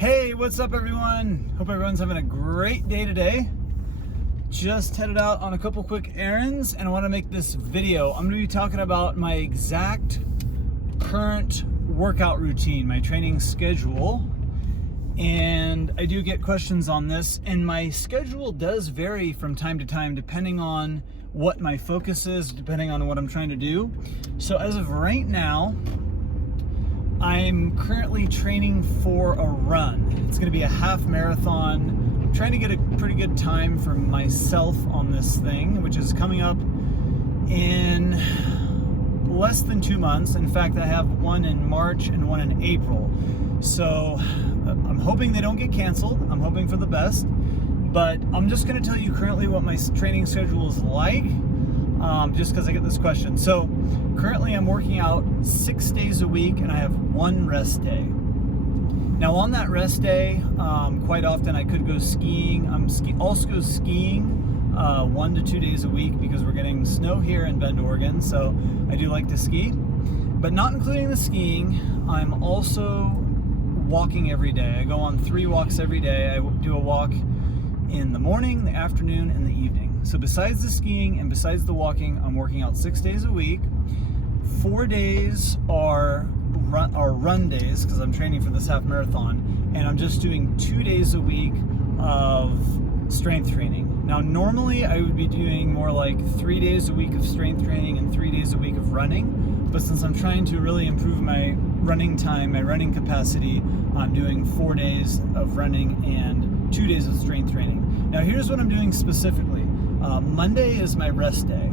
Hey, what's up everyone? Hope everyone's having a great day today. Just headed out on a couple quick errands and I want to make this video. I'm going to be talking about my exact current workout routine, my training schedule. And I do get questions on this, and my schedule does vary from time to time depending on what my focus is, depending on what I'm trying to do. So as of right now, I'm currently training for a run. It's going to be a half marathon. I'm trying to get a pretty good time for myself on this thing, which is coming up in less than 2 months. In fact, I have one in March and one in April. So I'm hoping they don't get canceled. I'm hoping for the best. But I'm just going to tell you currently what my training schedule is like, just because I get this question. So currently I'm working out 6 days a week and I have one rest day. Now on that rest day, quite often I could go skiing. I'm also go skiing 1 to 2 days a week because we're getting snow here in Bend, Oregon. So I do like to ski, but not including the skiing, I'm also walking every day. I go on 3 walks every day. I do a walk in the morning, the afternoon, and the evening. So besides the skiing and besides the walking, I'm working out 6 days a week. 4 days are run days because I'm training for this half marathon, and I'm just doing 2 days a week of strength training. Now normally I would be doing more like 3 days a week of strength training and 3 days a week of running, but since I'm trying to really improve my running time, my running capacity, I'm doing 4 days of running and 2 days of strength training. Now here's what I'm doing specifically. Monday is my rest day.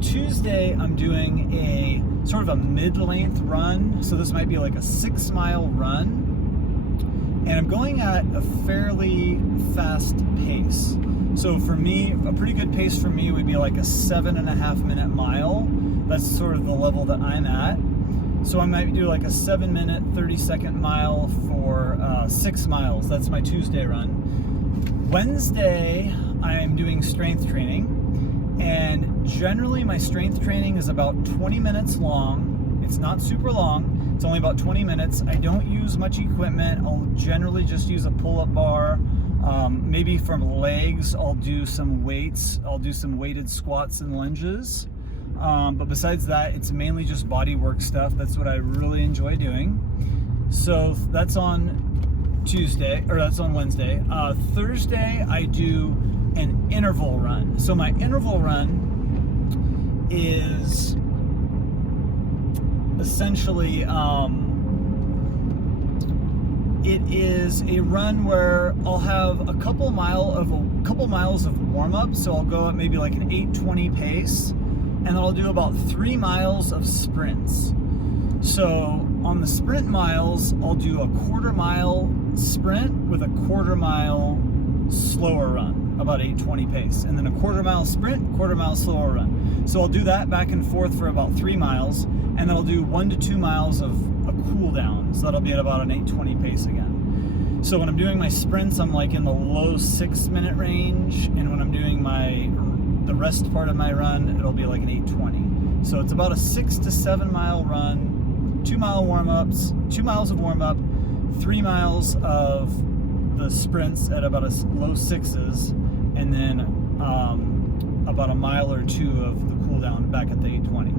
Tuesday I'm doing a sort of a mid-length run, so this might be like a 6-mile run, and I'm going at a fairly fast pace. So for me, a pretty good pace for me would be like a 7.5 minute mile. That's sort of the level that I'm at. So I might do like a 7-minute, 30-second mile for 6 miles. That's my Tuesday run. Wednesday, I'm doing strength training. And generally my strength training is about 20 minutes long. It's not super long. It's only about 20 minutes. I don't use much equipment. I'll generally just use a pull-up bar. Maybe for legs, I'll do some weights. I'll do some weighted squats and lunges. But besides that, it's mainly just body work stuff. That's what I really enjoy doing. So that's on Tuesday, or that's on Wednesday. Thursday, I do an interval run. So my interval run is essentially, it is a run where I'll have a couple miles of warm-up. So I'll go at maybe like an 8:20 pace, and then I'll do about 3 miles of sprints. So on the sprint miles, I'll do a 1/4 mile sprint with a 1/4 mile slower run, about 8:20 pace, and then a 1/4 mile sprint, 1/4 mile slower run. So I'll do that back and forth for about 3 miles, and then I'll do 1 to 2 miles of a cool down. So that'll be at about an 8:20 pace again. So when I'm doing my sprints, I'm like in the low 6-minute range, and when I'm doing the rest part of my run, it'll be like an 8:20. So it's about a 6 to 7 mile run, 2 mile warm-ups, 2 miles of warm-up, 3 miles of the sprints at about a low 6s, and then about a mile or 2 of the cool down back at the 8:20.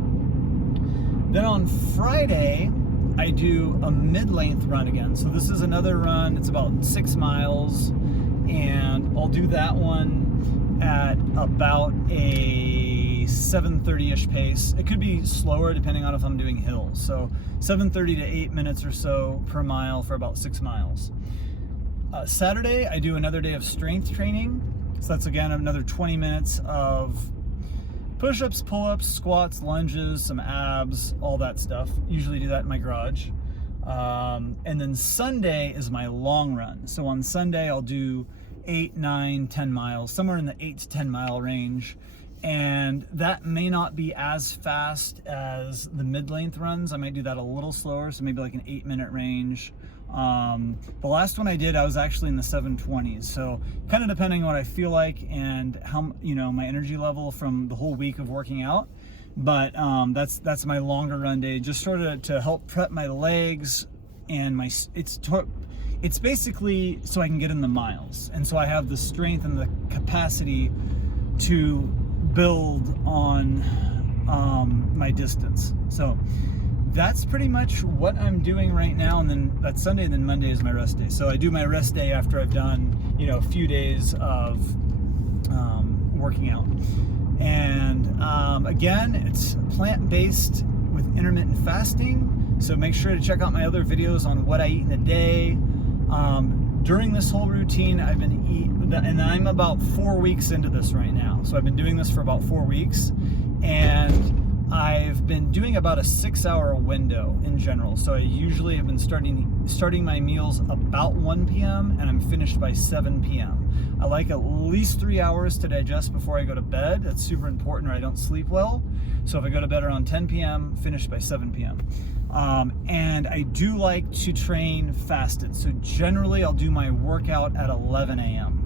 Then on Friday, I do a mid-length run again. So this is another run. It's about 6 miles, and I'll do that one at about a 7:30-ish pace. It could be slower depending on if I'm doing hills. So 7:30 to 8 minutes or so per mile for about 6 miles. Saturday, I do another day of strength training. So that's again another 20 minutes of push-ups, pull-ups, squats, lunges, some abs, all that stuff. Usually do that in my garage. And then Sunday is my long run. So on Sunday, I'll do 8, 9, 10 miles, somewhere in the 8 to 10 mile range. And that may not be as fast as the mid-length runs. I might do that a little slower, so maybe like an 8-minute range. The last one I did, I was actually in the 7:20s. So kind of depending on what I feel like and how, my energy level from the whole week of working out. But that's my longer run day, just sort of to help prep my legs and It's basically so I can get in the miles, and so I have the strength and the capacity to build on my distance. So that's pretty much what I'm doing right now, and then that's Sunday, and then Monday is my rest day. So I do my rest day after I've done, you know, a few days of working out. And again, it's plant-based with intermittent fasting. So make sure to check out my other videos on what I eat in a day. During this whole routine, I've been eating, and I'm about 4 weeks into this right now. So I've been doing this for about 4 weeks, and I've been doing about a 6-hour window in general. So I usually have been starting my meals about 1 p.m. and I'm finished by 7 p.m. I like at least 3 hours to digest before I go to bed. That's super important, or I don't sleep well. So if I go to bed around 10 p.m., finished by 7 p.m. And I do like to train fasted. So generally I'll do my workout at 11 a.m.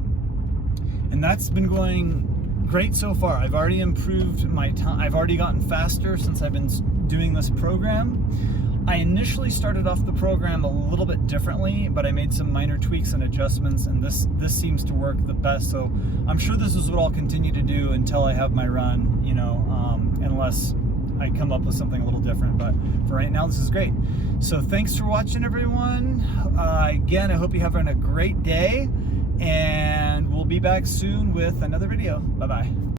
And that's been going great so far. I've already improved my time. I've already gotten faster since I've been doing this program. I initially started off the program a little bit differently, but I made some minor tweaks and adjustments, and this seems to work the best. So I'm sure this is what I'll continue to do until I have my run, you know, unless I come up with something a little different. But for right now, this is great. So thanks for watching, everyone. Again, I hope you're having a great day, and we'll be back soon with another video. Bye-bye.